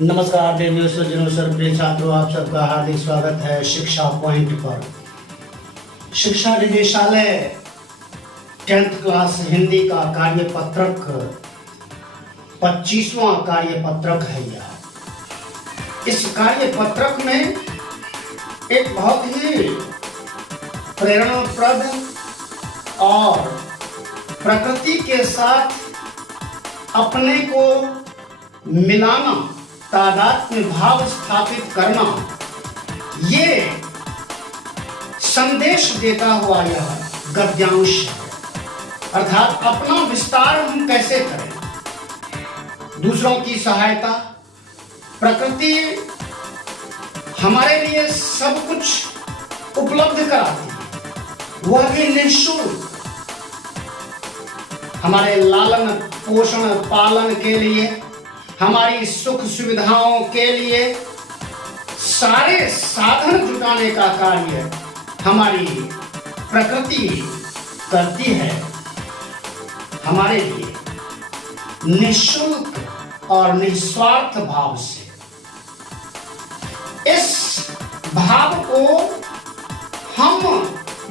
नमस्कार देवियों सज्जनों सर प्रिय छात्रों, आप सबका हार्दिक स्वागत है शिक्षा पॉइंट पर। शिक्षा निदेशालय 10th क्लास हिंदी का कार्यपत्रक 25वां कार्यपत्रक है यह। इस कार्यपत्रक में एक बहुत ही प्रेरणाप्रद और प्रकृति के साथ अपने को मिलाना, तादात्म्य भाव स्थापित करना, ये संदेश देता हुआ यह गद्यांश है। अर्थात अपना विस्तार हम कैसे करें, दूसरों की सहायता। प्रकृति हमारे लिए सब कुछ उपलब्ध कराती है, वह भी निःशुल्क। हमारे लालन पोषण पालन के लिए, हमारी सुख सुविधाओं के लिए सारे साधन जुटाने का कार्य हमारी प्रकृति करती है, हमारे लिए निःशुल्क और निस्वार्थ भाव से। इस भाव को हम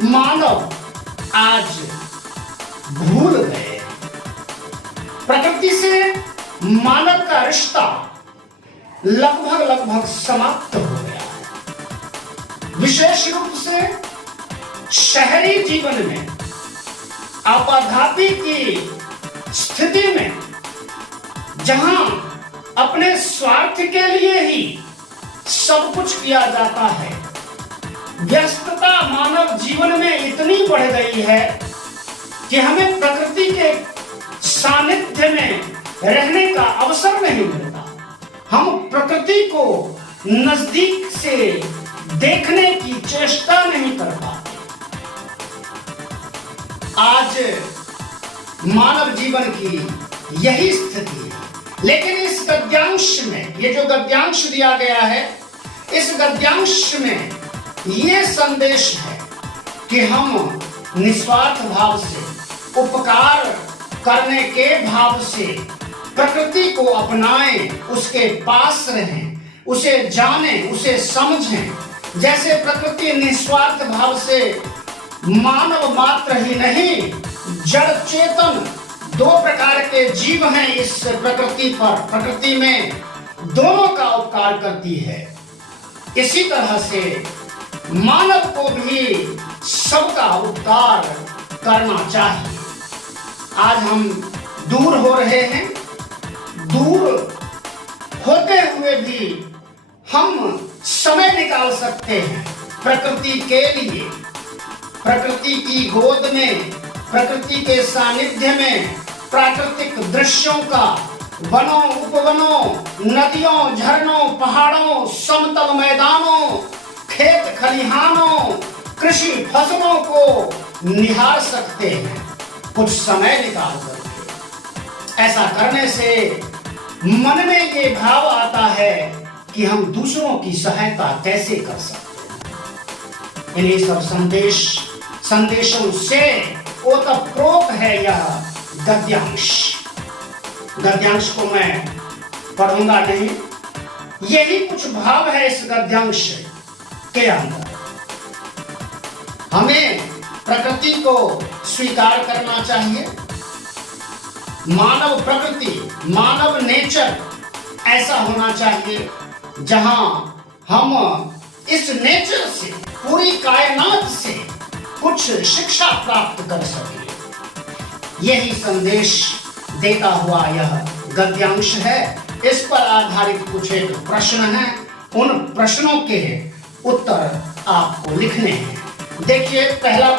मानव आज भूल गए। प्रकृति से मानव का रिश्ता लगभग समाप्त हो गया है। विशेष रूप से शहरी जीवन में, आपाधापी की स्थिति में, जहां अपने स्वार्थ के लिए ही सब कुछ किया जाता है, व्यस्तता मानव जीवन में इतनी बढ़ गई है कि हमें प्रकृति के सानिध्य में रहने का अवसर नहीं मिलता। हम प्रकृति को नजदीक से देखने की चेष्टा नहीं कर पाते। आज मानव जीवन की यही स्थिति है। लेकिन इस गद्यांश में, ये जो गद्यांश दिया गया है, इस गद्यांश में ये संदेश है कि हम निस्वार्थ भाव से, उपकार करने के भाव से प्रकृति को अपनाएं, उसके पास रहें, उसे जानें, उसे समझें। जैसे प्रकृति निस्वार्थ भाव से मानव मात्र ही नहीं, जड़ चेतन दो प्रकार के जीव हैं इस प्रकृति पर, प्रकृति में दोनों का उपकार करती है। इसी तरह से मानव को भी सबका उपकार करना चाहिए। आज हम दूर हो रहे हैं, दूर होते हुए भी हम समय निकाल सकते हैं प्रकृति के लिए। प्रकृति की गोद में, प्रकृति के सानिध्य में, प्राकृतिक दृश्यों का, वनों, उपवनों, नदियों, झरनों, पहाड़ों, समतल मैदानों, खेत खलिहानों, कृषि फसलों को निहार सकते हैं कुछ समय निकाल करके। ऐसा करने से मन में ये भाव आता है कि हम दूसरों की सहायता कैसे कर सकते हैं। इन्हीं सब संदेशों से ओतप्रोत है यह गद्यांश। गद्यांश को मैं पढ़ूंगा नहीं, यही कुछ भाव है इस गद्यांश के अंदर। हमें प्रकृति को स्वीकार करना चाहिए। मानव प्रकृति, मानव नेचर ऐसा होना चाहिए जहां हम इस नेचर से, पूरी कायनात से कुछ शिक्षा प्राप्त कर सकें। यही संदेश देता हुआ यह गद्यांश है। इस पर आधारित कुछ एक प्रश्न है, उन प्रश्नों के उत्तर आपको लिखने हैं। देखिए, पहला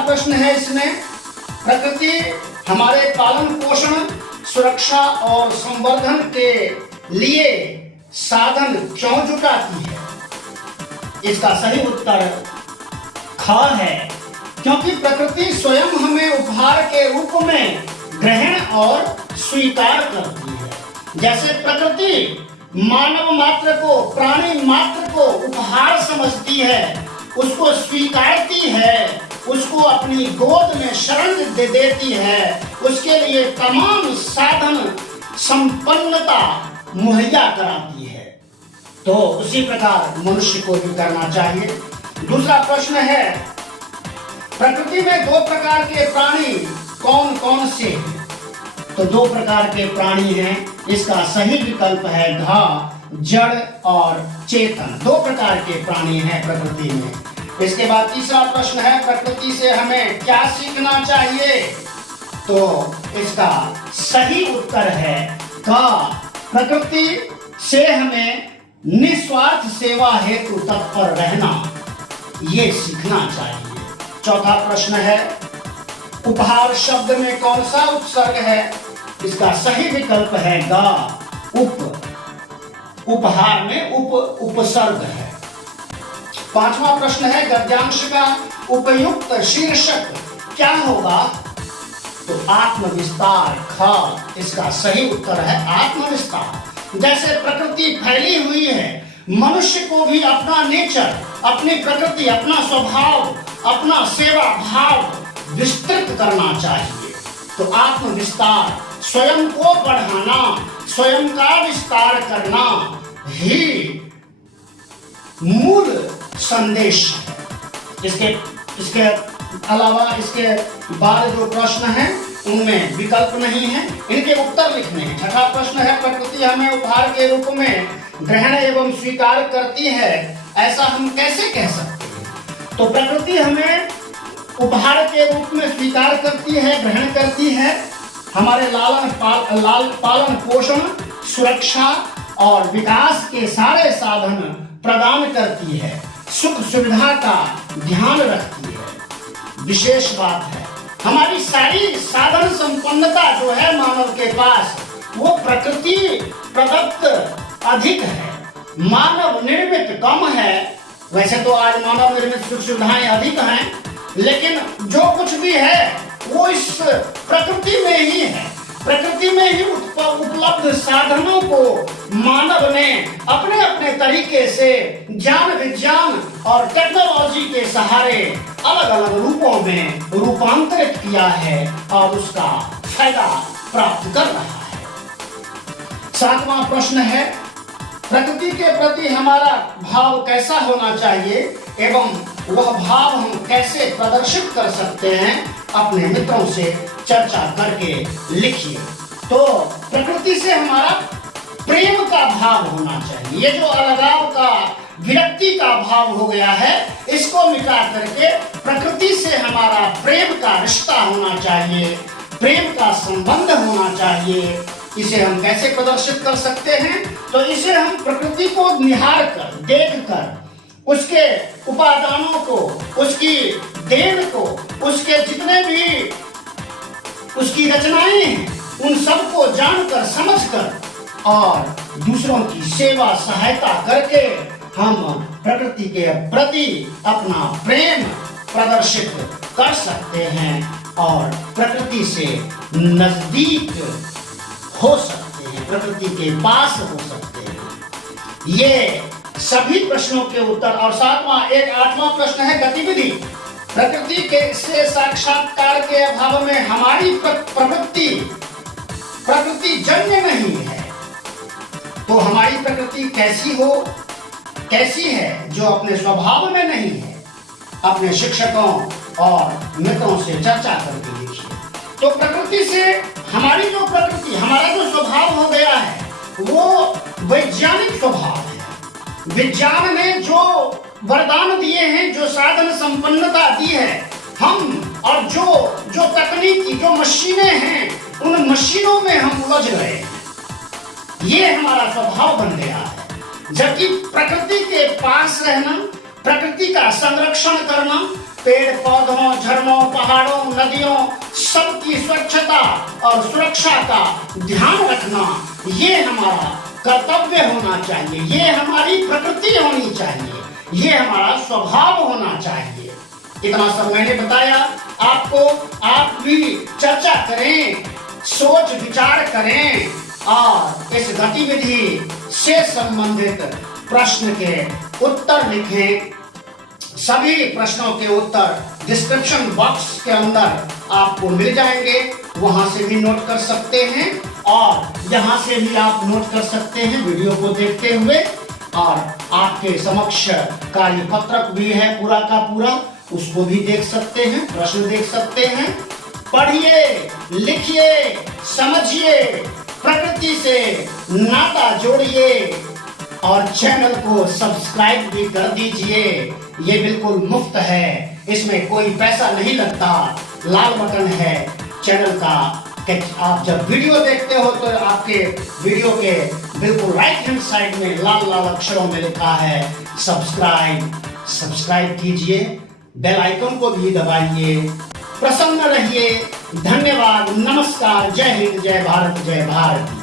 प्रश्न है इसमें, प्रकृति हमारे पालन पोषण, सुरक्षा और संवर्धन के लिए साधन क्यों जुटाती है? इसका सही उत्तर ख है, क्योंकि प्रकृति स्वयं हमें उपहार के रूप में ग्रहण और स्वीकार करती है। जैसे प्रकृति मानव मात्र को, प्राणी मात्र को उपहार समझती है, उसको स्वीकारती है, उसको अपनी गोद में शरण दे देती है, उसके लिए तमाम साधन संपन्नता मुहैया कराती है, तो उसी प्रकार मनुष्य को भी करना चाहिए। दूसरा प्रश्न है, प्रकृति में दो प्रकार के प्राणी कौन कौन से हैं? तो दो प्रकार के प्राणी हैं, इसका सही विकल्प है घ, जड़ और चेतन। दो प्रकार के प्राणी हैं प्रकृति में। इसके बाद तीसरा प्रश्न है, प्रकृति से हमें क्या सीखना चाहिए? तो इसका सही उत्तर है क, प्रकृति से हमें निस्वार्थ सेवा हेतु तत्पर रहना, ये सीखना चाहिए। चौथा प्रश्न है, उपहार शब्द में कौन सा उपसर्ग है? इसका सही विकल्प है ग, उप। उपहार में उपसर्ग है। पांचवा प्रश्न है, गद्यांश का उपयुक्त शीर्षक क्या होगा? तो आत्मविस्तार ख, इसका सही उत्तर है आत्मविस्तार। जैसे प्रकृति फैली हुई है, मनुष्य को भी अपना नेचर, अपनी प्रकृति, अपना स्वभाव, अपना सेवा भाव विस्तृत करना चाहिए। तो आत्मविस्तार, स्वयं को बढ़ाना, स्वयं का विस्तार करना ही मूल संदेश है। इसके अलावा इसके बाद जो प्रश्न हैं उनमें विकल्प नहीं है, इनके उत्तर लिखने हैं। छठा प्रश्न है, प्रकृति हमें उपहार के रूप में ग्रहण एवं स्वीकार करती है, ऐसा हम कैसे कह सकते हैं? तो प्रकृति हमें उपहार के रूप में स्वीकार करती है, ग्रहण करती है, हमारे पालन पोषण, सुरक्षा और विकास के सारे साधन प्रदान करती है, सुख सुविधा का ध्यान रखती है। विशेष बात है, हमारी सारी साधन संपन्नता जो है मानव के पास, वो प्रकृति प्रदत्त अधिक है, मानव निर्मित कम है। वैसे तो आज मानव निर्मित सुख सुविधाएं अधिक हैं, लेकिन जो कुछ भी है वो इस प्रकृति में ही है। प्रकृति में ही उपलब्ध साधनों को मानव ने अपने अपने तरीके से ज्ञान विज्ञान और टेक्नोलॉजी के सहारे अलग अलग रूपों में रूपांतरित किया है और उसका फायदा प्राप्त कर रहा है। सातवां प्रश्न है, प्रकृति के प्रति हमारा भाव कैसा होना चाहिए एवं वह भाव हम कैसे प्रदर्शित कर सकते हैं? अपने मित्रों से चर्चा करके लिखिए। तो प्रकृति से हमारा प्रेम का भाव होना चाहिए। ये जो अलगाव का, विरक्ति का भाव हो गया है, इसको मिटा करके प्रकृति से हमारा प्रेम का रिश्ता होना चाहिए, प्रेम का संबंध होना चाहिए। इसे हम कैसे प्रदर्शित कर सकते हैं? तो इसे हम प्रकृति को निहार कर, देख कर, उसके उपादानों को, उसकी देन को, उसके जितने भी उसकी रचनाएं हैं, उन सबको जानकर, समझकर और दूसरों की सेवा सहायता करके हम प्रकृति के प्रति अपना प्रेम प्रदर्शित कर सकते हैं और प्रकृति से नजदीक हो सकते हैं, प्रकृति के पास हो सकते हैं। ये सभी प्रश्नों के उत्तर। और आठवां प्रश्न है, गतिविधि प्रकृति के से साक्षात्कार के अभाव में हमारी प्रकृति जन्य नहीं है। तो हमारी प्रकृति कैसी है जो अपने स्वभाव में नहीं है? अपने शिक्षकों और मित्रों से चर्चा करके देखिए। तो प्रकृति से हमारी जो प्रकृति, हमारा जो स्वभाव हो गया है, वो वैज्ञानिक स्वभाव है। विज्ञान ने जो वरदान दिए हैं, जो साधन संपन्नता दी है, हम और जो तकनीकी, जो मशीनें हैं, उन मशीनों में हम उलझ गए हैं। ये हमारा स्वभाव बन गया है। जबकि प्रकृति के पास रहना, प्रकृति का संरक्षण करना, पेड़ पौधों, झरनों, पहाड़ों, नदियों, सबकी स्वच्छता और सुरक्षा का ध्यान रखना, ये हमारा कर्तव्य होना चाहिए, ये हमारी प्रकृति होनी चाहिए, ये हमारा स्वभाव होना चाहिए। इतना सब मैंने बताया आपको। आप भी चर्चा करें, सोच विचार करें और इस गतिविधि से संबंधित प्रश्न के उत्तर लिखें। सभी प्रश्नों के उत्तर डिस्क्रिप्शन बॉक्स के अंदर आपको मिल जाएंगे, वहां से भी नोट कर सकते हैं और यहाँ से भी आप नोट कर सकते हैं वीडियो को देखते हुए। और आपके समक्ष कार्य पत्रक भी है पूरा का पूरा, उसको भी देख सकते हैं, प्रश्न देख सकते हैं। पढ़िए, लिखिए, समझिए, प्रकृति से नाता जोड़िए और चैनल को सब्सक्राइब भी कर दीजिए। ये बिल्कुल मुफ्त है, इसमें कोई पैसा नहीं लगता। लाल बटन है चैनल का, आप जब वीडियो देखते हो तो आपके वीडियो के बिल्कुल राइट हैंड साइड में लाल लाल अक्षरों में लिखा है सब्सक्राइब कीजिए, बेल आइकन को भी दबाइए। प्रसन्न रहिए। धन्यवाद, नमस्कार, जय हिंद, जय भारत, जय भारत।